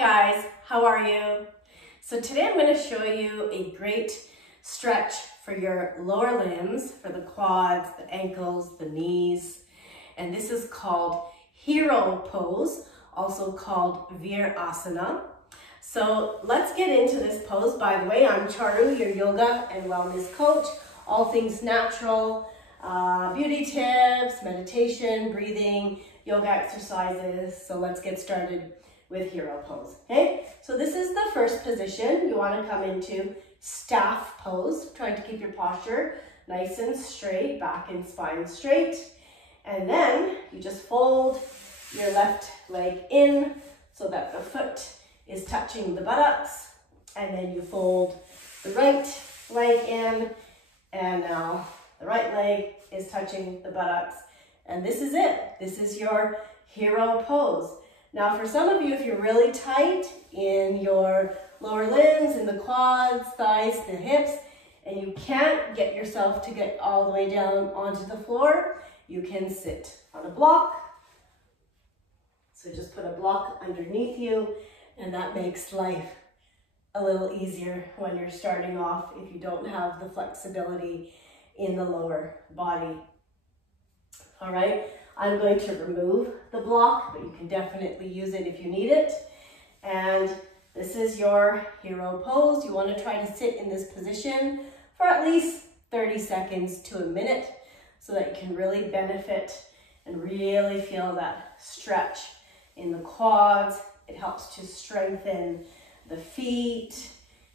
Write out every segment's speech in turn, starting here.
guys, how are you? So today I'm going to show you a great stretch for your lower limbs, for the quads, the ankles, the knees, and this is called hero pose, also called Virasana. So let's get into this pose. By the way, I'm Charu, your yoga and wellness coach, all things natural, beauty tips, meditation, breathing, yoga exercises. So let's get started with hero pose, okay? So this is the first position. You want to come into staff pose, trying to keep your posture nice and straight, back and spine straight. And then you just fold your left leg in so that the foot is touching the buttocks. And then you fold the right leg in, and now the right leg is touching the buttocks. And this is it. This is your hero pose. Now for some of you, if you're really tight in your lower limbs, in the quads, thighs, the hips, and you can't get yourself to get all the way down onto the floor, you can sit on a block. So just put a block underneath you, and that makes life a little easier when you're starting off if you don't have the flexibility in the lower body. All right. I'm going to remove the block, but you can definitely use it if you need it. And this is your hero pose. You want to try to sit in this position for at least 30 seconds to a minute so that you can really benefit and really feel that stretch in the quads. It helps to strengthen the feet,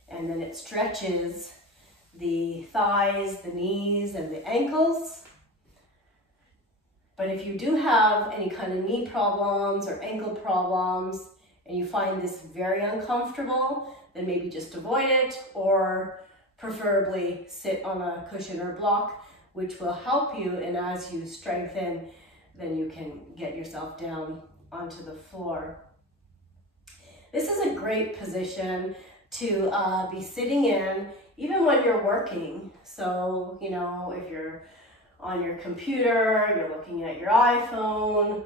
and then it stretches the thighs, the knees, and the ankles. But if you do have any kind of knee problems or ankle problems and you find this very uncomfortable, then maybe just avoid it, or preferably sit on a cushion or block, which will help you. And as you strengthen, then you can get yourself down onto the floor. This is a great position to be sitting in, even when you're working. So, you know, if you're on your computer, you're looking at your iPhone,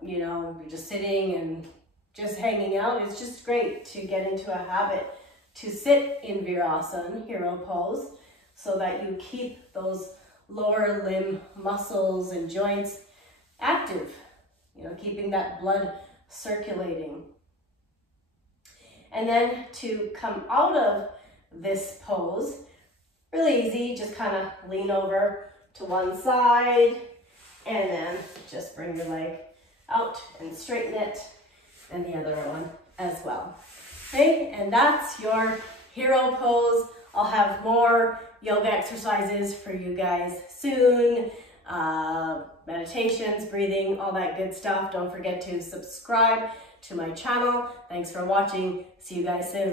you know, you're just sitting and just hanging out. It's just great to get into a habit to sit in Virasana, hero pose, so that you keep those lower limb muscles and joints active, you know, keeping that blood circulating. And then to come out of this pose, really easy, just kind of lean over to one side, and then just bring your leg out and straighten it, and the other one as well. Okay, and that's your hero pose. I'll have more yoga exercises for you guys soon, meditations, breathing, all that good stuff. Don't forget to subscribe to my channel. Thanks for watching. See you guys soon.